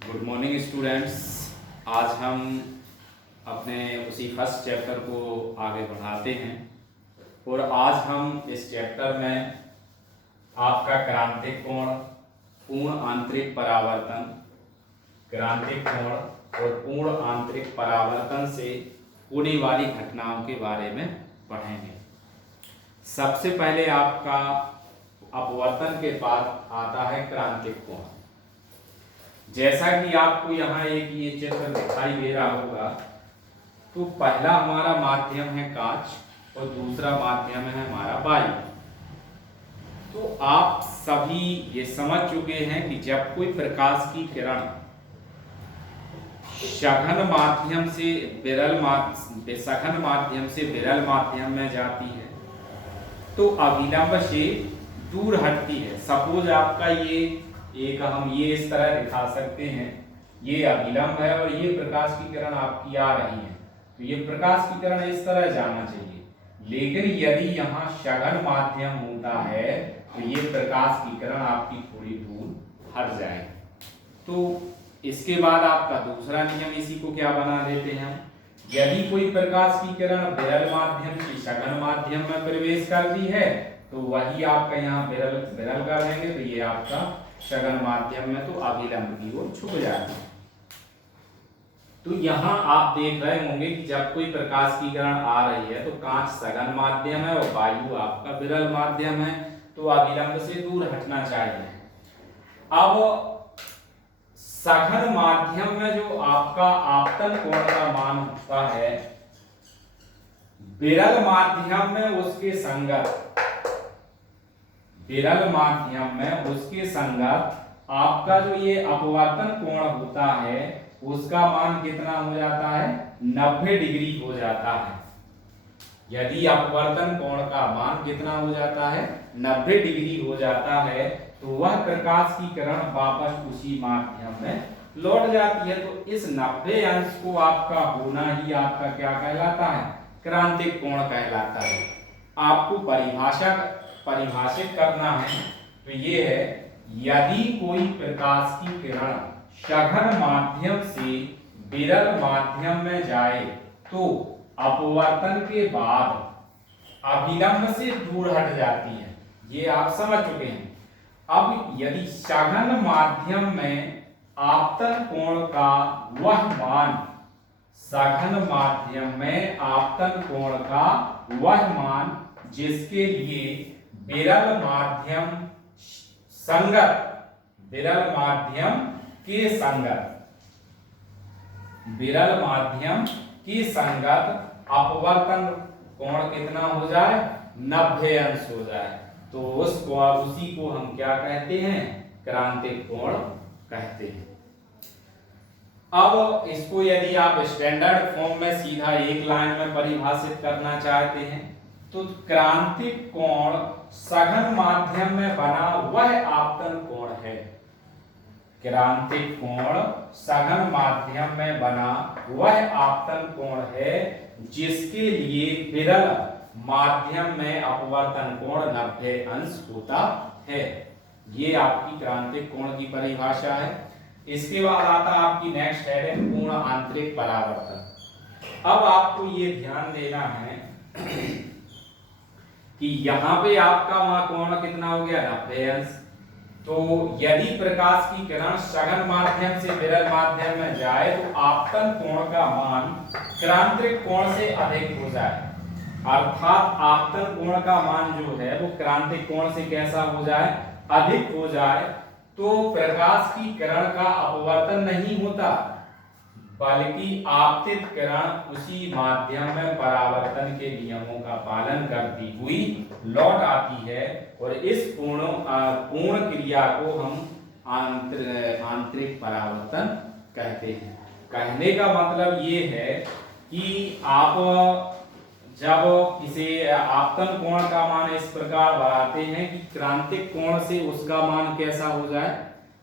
Good morning students. आज हम अपने उसी फर्स्ट चैप्टर को आगे बढ़ाते हैं और आज हम इस चैप्टर में आपका क्रांतिक कोण, पूर्ण आंतरिक परावर्तन, क्रांतिक कोण और पूर्ण आंतरिक परावर्तन से होने वाली घटनाओं के बारे में पढ़ेंगे। सबसे पहले आपका अपवर्तन के बाद आता है क्रांतिक कोण। जैसा कि आपको यहाँ एक ये चित्र दिखाई दे रहा होगा, तो पहला हमारा माध्यम है कांच और दूसरा माध्यम है हमारा वायु। तो आप सभी ये समझ चुके हैं कि जब कोई प्रकाश की किरण सघन माध्यम से विरल माध्यम में जाती है तो अभिलंब से दूर हटती है। सपोज आपका हम ये इस तरह दिखा सकते हैं, ये अभिलंब है और ये प्रकाश की किरण आपकी आ रही है, तो ये प्रकाश की किरण इस तरह जाना चाहिए। लेकिन यदि यहाँ सघन माध्यम होता है तो ये प्रकाश की किरण आपकी थोड़ी दूर हट जाएगी। तो इसके बाद आपका दूसरा नियम इसी को क्या बना देते हैं, यदि कोई प्रकाश की किरण विरल माध्यम से सघन माध्यम में प्रवेश करती है तो वही आपका यहाँ विरल कर देंगे, तो ये आपका सघन माध्यम में तो अभिलंब की ओर झुक जाती है। तो यहाँ आप देख रहे होंगे कि जब कोई प्रकाश की किरण आ रही है तो कांच सघन माध्यम है और वायु आपका विरल माध्यम है, तो अभिलंब से दूर हटना चाहिए। अब सघन माध्यम में जो आपका आपतन कोण का मान होता है, विरल माध्यम में उसके संगत आपका जो ये अपवर्तन कोण होता है उसका मान कितना हो जाता है, 90 डिग्री हो जाता है। यदि अपवर्तन कोण का मान कितना हो जाता है, 90 डिग्री हो जाता है, तो वह प्रकाश की किरण वापस उसी माध्यम में लौट जाती है। तो इस 90 अंश को आपका होना ही आपका क्या कहलाता है, क्रांतिक कोण कहलाता है। आपको परिभाषित करना है, तो ये है, यदि कोई प्रकाश की किरण सघन माध्यम से विरल माध्यम में जाए तो अपवर्तन के बाद अभिलंब से दूर हट जाती है। ये आप समझ चुके हैं। अब यदि सघन माध्यम में आपतन कोण का वह मान, सघन माध्यम में आपतन कोण का वह मान जिसके लिए विरल माध्यम के संगत अपवर्तन कोण कितना हो जाए, 90 अंश हो जाए, तो उसी को हम क्या कहते हैं, क्रांतिक कोण कहते हैं। अब इसको यदि आप स्टैंडर्ड फॉर्म में सीधा एक लाइन में परिभाषित करना चाहते हैं, तो क्रांतिक कोण सघन माध्यम में बना वह आपतन कोण है। क्रांतिक कोण सघन माध्यम में बना वह आपतन कोण है जिसके लिए विरल माध्यम में अपवर्तन कोण 90 अंश होता है। ये आपकी क्रांतिक कोण की परिभाषा है। इसके बाद आता आपकी नेक्स्ट हेडिंग पूर्ण आंतरिक परावर्तन। अब आपको ये ध्यान देना है कि यहाँ पे आपका वहां कोण कितना हो गया, 90 अंश। तो यदि प्रकाश की किरण सघन माध्यम से विरल माध्यम में जाए तो आपतन कोण का मान क्रांतिक कोण से अधिक हो जाए, अर्थात आपतन कोण का मान जो है वो क्रांतिक कोण से कैसा हो जाए, अधिक हो जाए, तो प्रकाश की किरण का अपवर्तन नहीं होता बल्कि आपतित किरण उसी माध्यम में परावर्तन के नियमों का पालन करती हुई लौट आती है, और इस पूर्ण क्रिया को हम आंतरिक परावर्तन कहते हैं। कहने का मतलब ये है कि आप जब किसी आपतन कोण का मान इस प्रकार बढ़ाते हैं कि क्रांतिक कोण से उसका मान कैसा हो जाए,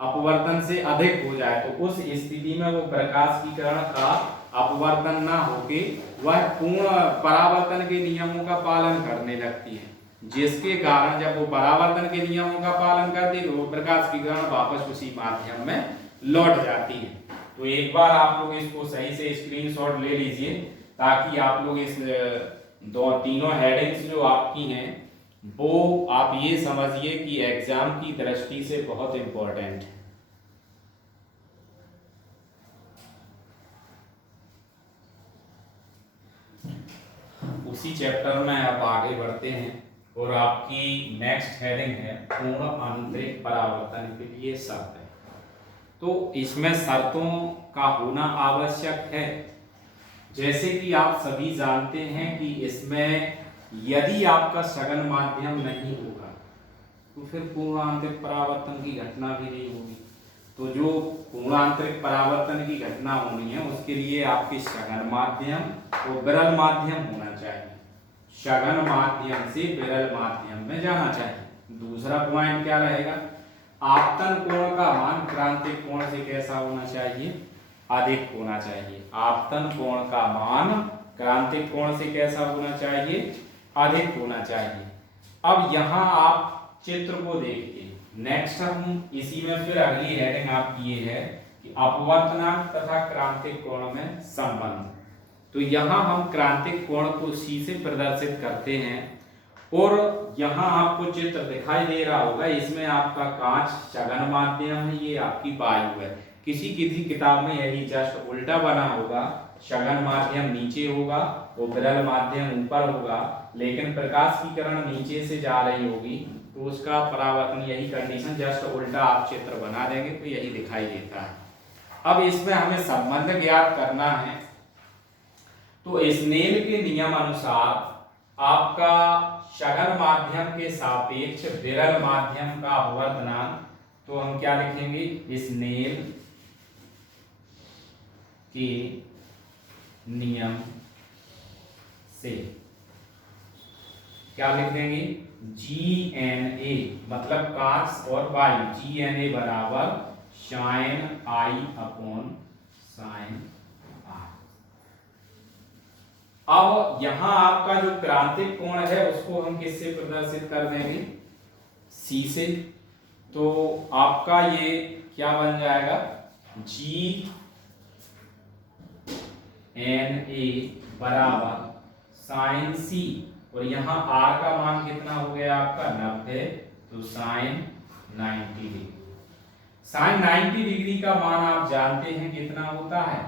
अपवर्तन से अधिक हो जाए, तो उस स्थिति में वो प्रकाश की किरण का अपवर्तन ना होके वह पूर्ण परावर्तन के नियमों का पालन करने लगती है। जिसके कारण जब वो परावर्तन के नियमों का पालन करती है तो वो प्रकाश की किरण वापस उसी माध्यम में लौट जाती है। तो एक बार आप लोग इसको सही से स्क्रीनशॉट ले लीजिए ताकि आप लोग इस तीनों हेडिंग्स जो आपकी हैं वो आप ये समझिए कि एग्जाम की दृष्टि से बहुत इंपॉर्टेंट है। उसी चैप्टर में आप आगे बढ़ते हैं और आपकी नेक्स्ट हेडिंग है पूर्ण आंतरिक परावर्तन के लिए शर्त है। तो इसमें शर्तों का होना आवश्यक है। जैसे कि आप सभी जानते हैं कि इसमें यदि आपका सघन माध्यम नहीं होगा तो फिर पूर्ण आंतरिक परावर्तन की घटना भी नहीं होगी। तो जो पूर्ण आंतरिक परावर्तन की घटना होनी है उसके लिए आपके सघन माध्यम और विरल माध्यम होना चाहिए। सघन माध्यम से विरल माध्यम में जाना चाहिए। दूसरा पॉइंट क्या रहेगा, आपतन कोण का मान क्रांतिक कोण से कैसा होना चाहिए, अधिक होना चाहिए। आपतन कोण का मान क्रांतिक कोण से कैसा होना चाहिए, अधिक होना चाहिए। अब यहाँ आप चित्र को देखिए। नेक्स्ट हम इसी में फिर अगली हेडिंग आपकी ये है कि अपवर्तनांक तथा क्रांतिक कोण में संबंध। तो यहाँ हम क्रांतिक कोण को C से प्रदर्शित करते हैं और यहाँ आपको चित्र दिखाई दे रहा होगा। इसमें आपका कांच सघन माध्यम है, ये आपकी वायु है। किसी किसी किताब में यही जस्ट उल्टा बना होगा, सघन माध्यम नीचे होगा और विरल माध्यम ऊपर होगा, लेकिन प्रकाश की किरण नीचे से जा रही होगी तो उसका परावर्तन, यही कंडीशन जस्ट उल्टा आप चित्र बना देंगे तो यही दिखाई देता है। अब इसमें हमें संबंध ज्ञात करना है। तो स्नेल के नियम अनुसार आपका सघन माध्यम के सापेक्ष विरल माध्यम का अपवर्तनांक, तो हम क्या लिखेंगे, स्नेल के नियम से क्या लिख देंगे, GNA मतलब कांच और वायु, GNA बराबर sin I upon sin R। अब यहां आपका जो क्रांतिक कोण है उसको हम किससे प्रदर्शित कर देंगे, C से। तो आपका ये क्या बन जाएगा, GNA बराबर sin C और यहाँ R का मान कितना हो गया आपका 90, तो sin 90 डिग्री। sin 90 डिग्री का मान आप जानते हैं कितना होता है,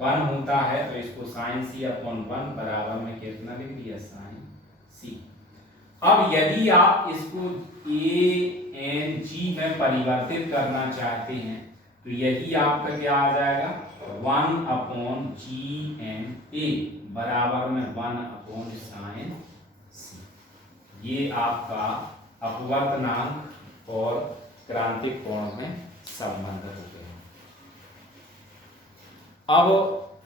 1 होता है। तो इसको sin C अपॉन 1 बराबर में कितना लिख दिया, sin C। अब यदि आप इसको ANG में परिवर्तित करना चाहते हैं तो यही आपका क्या आ जाएगा, 1 अपॉन GNA बराबर में 1 अपॉन sin C। ये आपका अपवर्तनांक और क्रांतिक कोण में संबंध हो गए। अब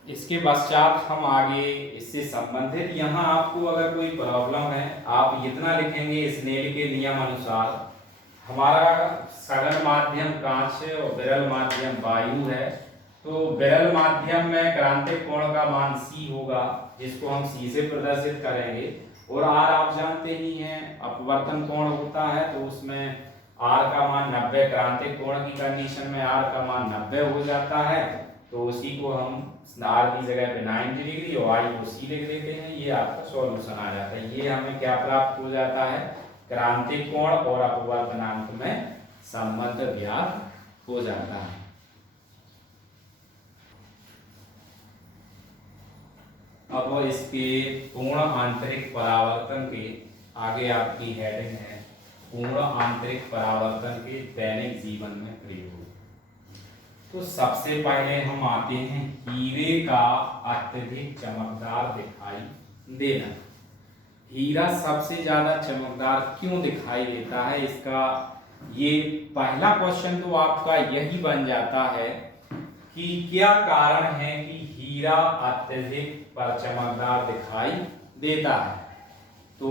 इसके पश्चात हम आगे इससे संबंधित, यहाँ आपको अगर कोई प्रॉब्लम है आप इतना लिखेंगे, स्नेल के नियम अनुसार हमारा सघन माध्यम कांच है और विरल माध्यम वायु है। तो विरल माध्यम में क्रांतिक कोण का मान C होगा, जिसको हम C से प्रदर्शित करेंगे। और R आप जानते ही हैं अपवर्तन कोण होता है, तो उसमें R का मान 90, क्रांतिक कोण की कंडीशन में R का मान 90 हो जाता है। तो उसी को हम R की जगह पे 90 डिग्री और I को C लिख देते हैं। ये आपका सॉल्यूशन आ जाता है। ये हमें क्या प्राप्त हो जाता है, क्रांतिक कोण और अपवर्तनांक में संबंध ज्ञात हो जाता है। अब इसके पूर्ण आंतरिक परावर्तन के आगे आपकी हेडिंग है पूर्ण आंतरिक परावर्तन के दैनिक जीवन में प्रयोग। तो सबसे पहले हम आते हैं हीरे का अत्यधिक चमकदार दिखाई देना। हीरा सबसे ज्यादा चमकदार क्यों दिखाई देता है, इसका ये पहला क्वेश्चन तो आपका यही बन जाता है कि क्या कारण है कि हीरा अत्यधिक पर चमकदार दिखाई देता है। तो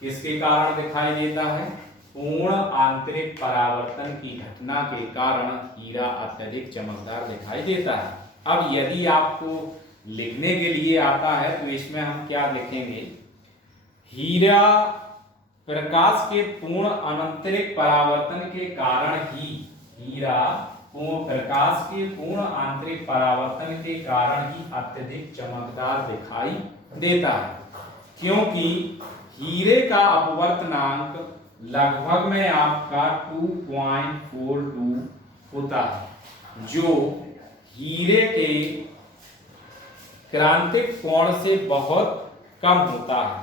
किसके कारण दिखाई देता है, पूर्ण आंतरिक परावर्तन की घटना के कारण हीरा अत्यधिक चमकदार दिखाई देता है। अब यदि आपको लिखने के लिए आता है तो इसमें हम क्या लिखेंगे, हीरा प्रकाश के पूर्ण आंतरिक परावर्तन के कारण ही हीरा प्रकाश के पूर्ण आंतरिक परावर्तन के कारण ही अत्यधिक चमकदार दिखाई देता है, क्योंकि हीरे का अपवर्तनांक लगभग में आपका 2.42 होता है, जो हीरे के क्रांतिक कोण से बहुत कम होता है।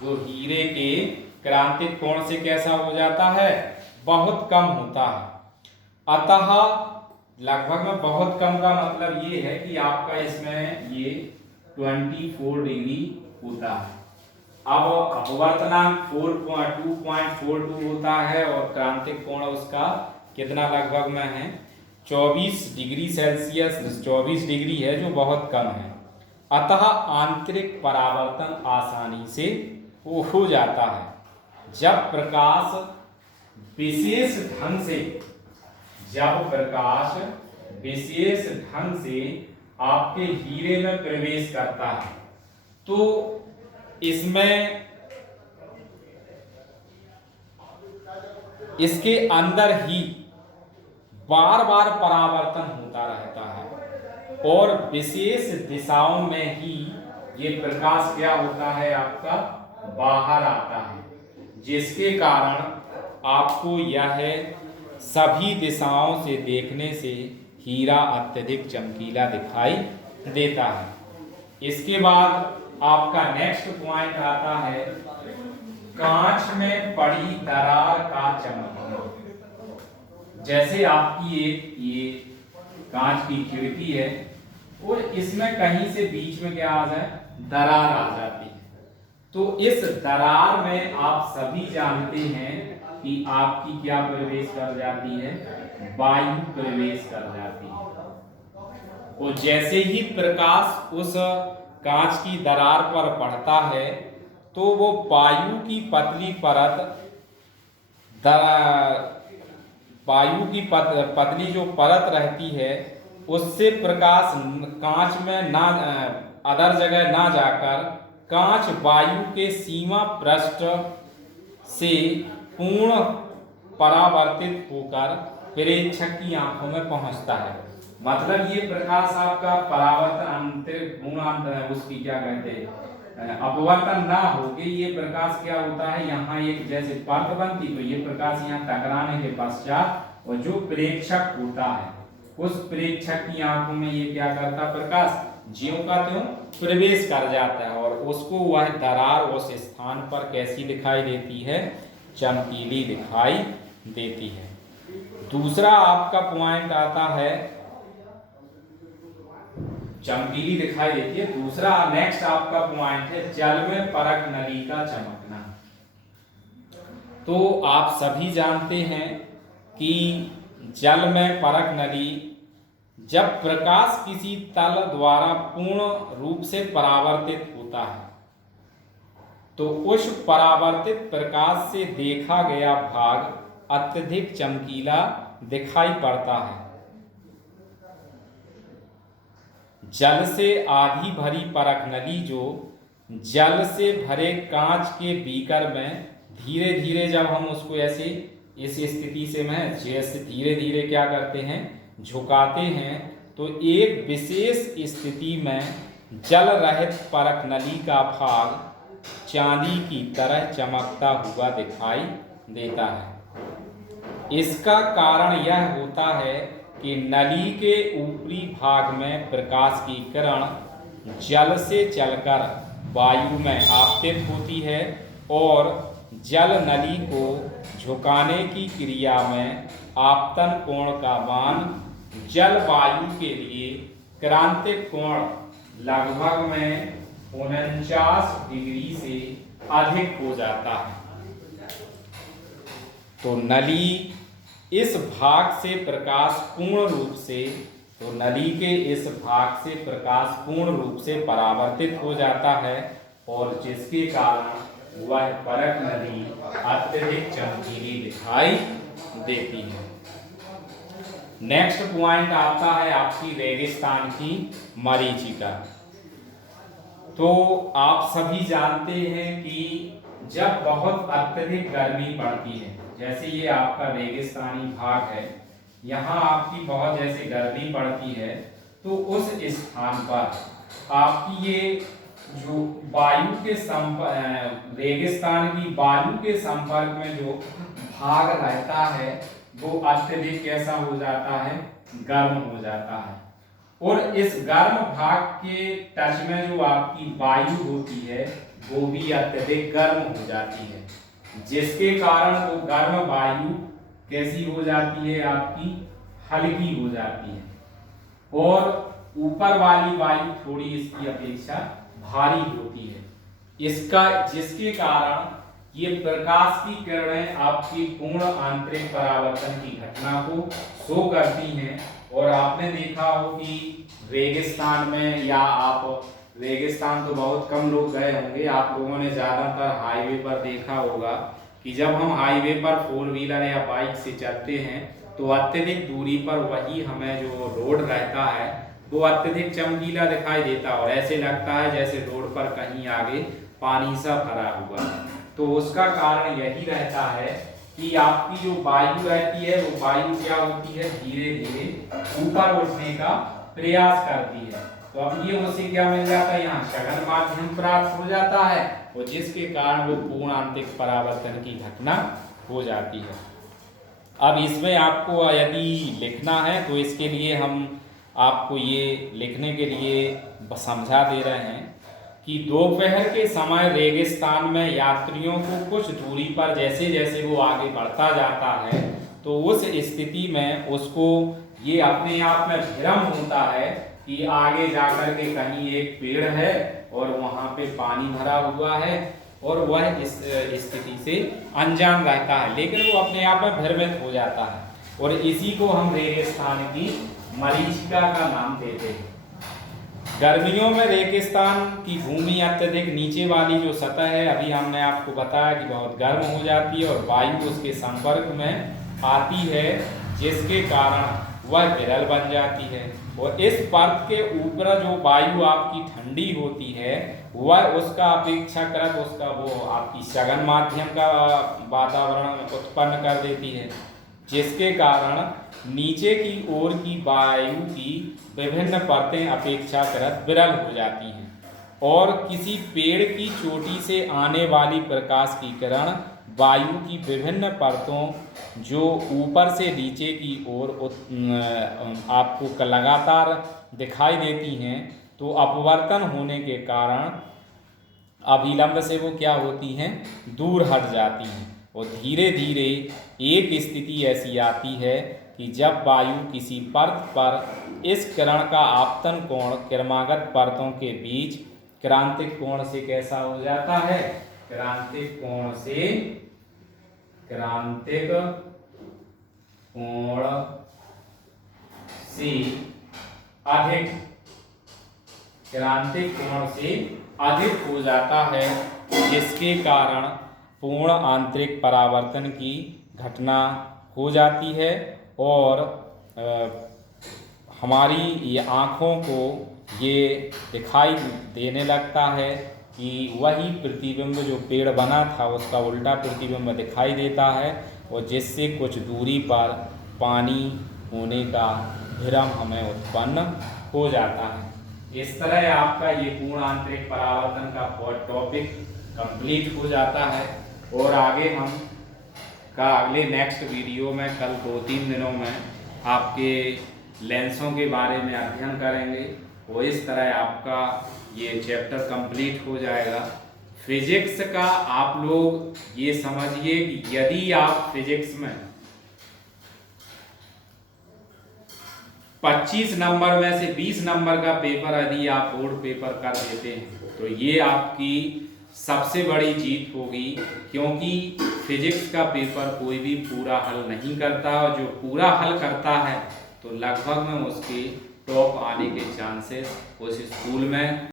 जो हीरे के क्रांतिक कोण से कैसा हो जाता है, बहुत कम होता है। अतः लगभग में बहुत कम का मतलब ये है कि आपका इसमें ये 24 डिग्री होता है। अब अपवर्तनांक 2.42 होता है और क्रांतिक कोण उसका कितना लगभग में है, 24 डिग्री सेल्सियस, 24 डिग्री है, जो बहुत कम है। अतः आंतरिक परावर्तन आसानी से हो जाता है। जब प्रकाश विशेष ढंग से आपके हीरे में प्रवेश करता है, तो इसमें इसके अंदर ही बार बार परावर्तन होता रहता है और विशेष दिशाओं में ही ये प्रकाश क्या होता है, आपका बाहर आता है, जिसके कारण आपको यह सभी दिशाओं से देखने से हीरा अत्यधिक चमकीला दिखाई देता है। इसके बाद आपका नेक्स्ट पॉइंट आता है कांच में पड़ी दरार का चमकना। जैसे आपकी एक ये कांच की खिड़की है और इसमें कहीं से बीच में क्या आ जाए, दरार आ जाती है, तो इस दरार में आप सभी जानते हैं कि आपकी क्या प्रवेश कर जाती है, वायु प्रवेश कर जाती है। और जैसे ही प्रकाश उस कांच की दरार पर पड़ता है तो वो वायु की पतली पतली जो परत रहती है उससे प्रकाश कांच में ना अदर जगह ना जाकर कांच वायु के सीमा पृष्ठ से पूर्ण परावर्तित होकर प्रेक्षक की आंखों में पहुंचता है। मतलब ये प्रकाश आपका परावर्तन उसकी क्या कहते हैं, अपवर्तन ना होके ये प्रकाश क्या होता है, यहाँ एक जैसे परत बनती तो ये प्रकाश यहाँ टकराने के पश्चात और जो प्रेक्षक होता है उस प्रेक्षक की आंखों में ये क्या करता, प्रकाश ज्यों का त्यों प्रवेश कर जाता है और उसको वह दरार उस स्थान पर कैसी दिखाई देती है, चमकीली दिखाई देती है। दूसरा आपका पॉइंट आता है, चमकीली दिखाई देती है। दूसरा नेक्स्ट आपका पॉइंट है जल में परख नली का चमकना। तो आप सभी जानते हैं कि जल में परख नली, जब प्रकाश किसी तल द्वारा पूर्ण रूप से परावर्तित होता है तो उस परावर्तित प्रकाश से देखा गया भाग अत्यधिक चमकीला दिखाई पड़ता है। जल से आधी भरी परख नली जो जल से भरे कांच के बीकर में धीरे धीरे जब हम उसको ऐसे इस स्थिति से में जैसे धीरे धीरे क्या करते हैं, झुकाते हैं, तो एक विशेष स्थिति में जल रहित परख नली का भाग चांदी की तरह चमकता हुआ दिखाई देता है। इसका कारण यह होता है कि नली के ऊपरी भाग में प्रकाश की किरण जल से चलकर वायु में आपतित होती है और जल नली को झुकाने की क्रिया में आपतन कोण का मान जल वायु के लिए क्रांतिक कोण लगभग में 49 डिग्री से अधिक हो जाता है। तो नली इस भाग से प्रकाश पूर्ण रूप से नली के इस भाग से प्रकाश पूर्ण रूप से परावर्तित हो जाता है और जिसके कारण वह परख नली अत्यधिक चमकीली दिखाई देती है। नेक्स्ट पॉइंट आता है आपकी रेगिस्तान की मरीचिका। तो आप सभी जानते हैं कि जब बहुत अत्यधिक गर्मी पड़ती है, जैसे ये आपका रेगिस्तानी भाग है, यहाँ आपकी बहुत जैसे गर्मी पड़ती है, तो उस स्थान पर आपकी ये जो वायु के रेगिस्तान की वायु के संपर्क में जो भाग रहता है वो अत्यधिक कैसा हो जाता है, गर्म हो जाता है। और इस गर्म भाग के टच में जो आपकी वायु होती है वो भी अत्यधिक गर्म हो जाती है, जिसके कारण वो गर्म वायु कैसी हो जाती है, आपकी हल्की हो जाती है, और ऊपर वाली वायु थोड़ी इसकी अपेक्षा भारी होती है। जिसके कारण ये प्रकाश की किरणें आपकी पूर्ण आंतरिक परावर्तन की घटना को शो करती हैं। और आपने देखा हो कि रेगिस्तान में, या आप रेगिस्तान तो बहुत कम लोग गए होंगे, आप लोगों ने ज़्यादातर हाईवे पर देखा होगा कि जब हम हाईवे पर 4 व्हीलर या बाइक से चलते हैं तो अत्यधिक दूरी पर वही हमें जो रोड रहता है वो अत्यधिक चमकीला दिखाई देता है, और ऐसे लगता है जैसे रोड पर कहीं आगे पानी सा भरा हुआ है। तो उसका कारण यही रहता है कि आपकी जो वायु रहती है वो वायु क्या होती है, धीरे धीरे ऊपर उठने का प्रयास करती है। तो अब ये उसे क्या मिल जाता है, यहाँ सघन माध्यम प्राप्त हो जाता है, और जिसके कारण वो पूर्ण आंतरिक परावर्तन की घटना हो जाती है। अब इसमें आपको यदि लिखना है तो इसके लिए हम आपको ये लिखने के लिए समझा दे रहे हैं कि दोपहर के समय रेगिस्तान में यात्रियों को कुछ दूरी पर जैसे जैसे वो आगे बढ़ता जाता है तो उस स्थिति में उसको ये अपने आप में भ्रम होता है कि आगे जाकर के कहीं एक पेड़ है और वहाँ पे पानी भरा हुआ है, और वह इस स्थिति से अनजान रहता है, लेकिन वो अपने आप में भ्रमित हो जाता है, और इसी को हम रेगिस्तान की मरीचिका का नाम देते हैं। गर्मियों में रेगिस्तान की भूमि अत्यधिक नीचे वाली जो सतह है, अभी हमने आपको बताया कि बहुत गर्म हो जाती है और वायु उसके संपर्क में आती है, जिसके कारण वह विरल बन जाती है। और इस परत के ऊपर जो वायु आपकी ठंडी होती है वह उसका अपेक्षाकृत उसका वो आपकी सघन माध्यम का वातावरण उत्पन्न कर देती है, जिसके कारण नीचे की ओर की वायु की विभिन्न परतें अपेक्षाकृत विरल हो जाती हैं, और किसी पेड़ की चोटी से आने वाली प्रकाश की किरण वायु की विभिन्न परतों जो ऊपर से नीचे की ओर आपको लगातार दिखाई देती हैं, तो अपवर्तन होने के कारण अभिलंब से वो क्या होती हैं, दूर हट जाती हैं, और धीरे धीरे एक स्थिति ऐसी आती है कि जब वायु किसी परत पर इस किरण का आपतन कोण क्रमागत परतों के बीच क्रांतिक कोण से कैसा हो जाता है, क्रांतिक कोण से अधिक हो जाता है, जिसके कारण पूर्ण आंतरिक परावर्तन की घटना हो जाती है, और हमारी ये आँखों को ये दिखाई देने लगता है कि वही प्रतिबिंब जो पेड़ बना था उसका उल्टा प्रतिबिंब दिखाई देता है, और जिससे कुछ दूरी पर पानी होने का भ्रम हमें उत्पन्न हो जाता है। इस तरह आपका ये पूर्ण आंतरिक परावर्तन का टॉपिक कंप्लीट हो जाता है, और आगे हम अगले नेक्स्ट वीडियो में कल 2-3 दिनों में आपके लेंसों के बारे में अध्ययन करेंगे, और इस तरह आपका ये चैप्टर कंप्लीट हो जाएगा। फिजिक्स का आप लोग ये समझिए कि यदि आप फिजिक्स में 25 नंबर में से 20 नंबर का पेपर यदि आप बोर्ड पेपर कर देते हैं तो ये आपकी सबसे बड़ी जीत होगी, क्योंकि फिजिक्स का पेपर कोई भी पूरा हल नहीं करता, और जो पूरा हल करता है तो लगभग में उसके टॉप आने के चांसेस उस स्कूल में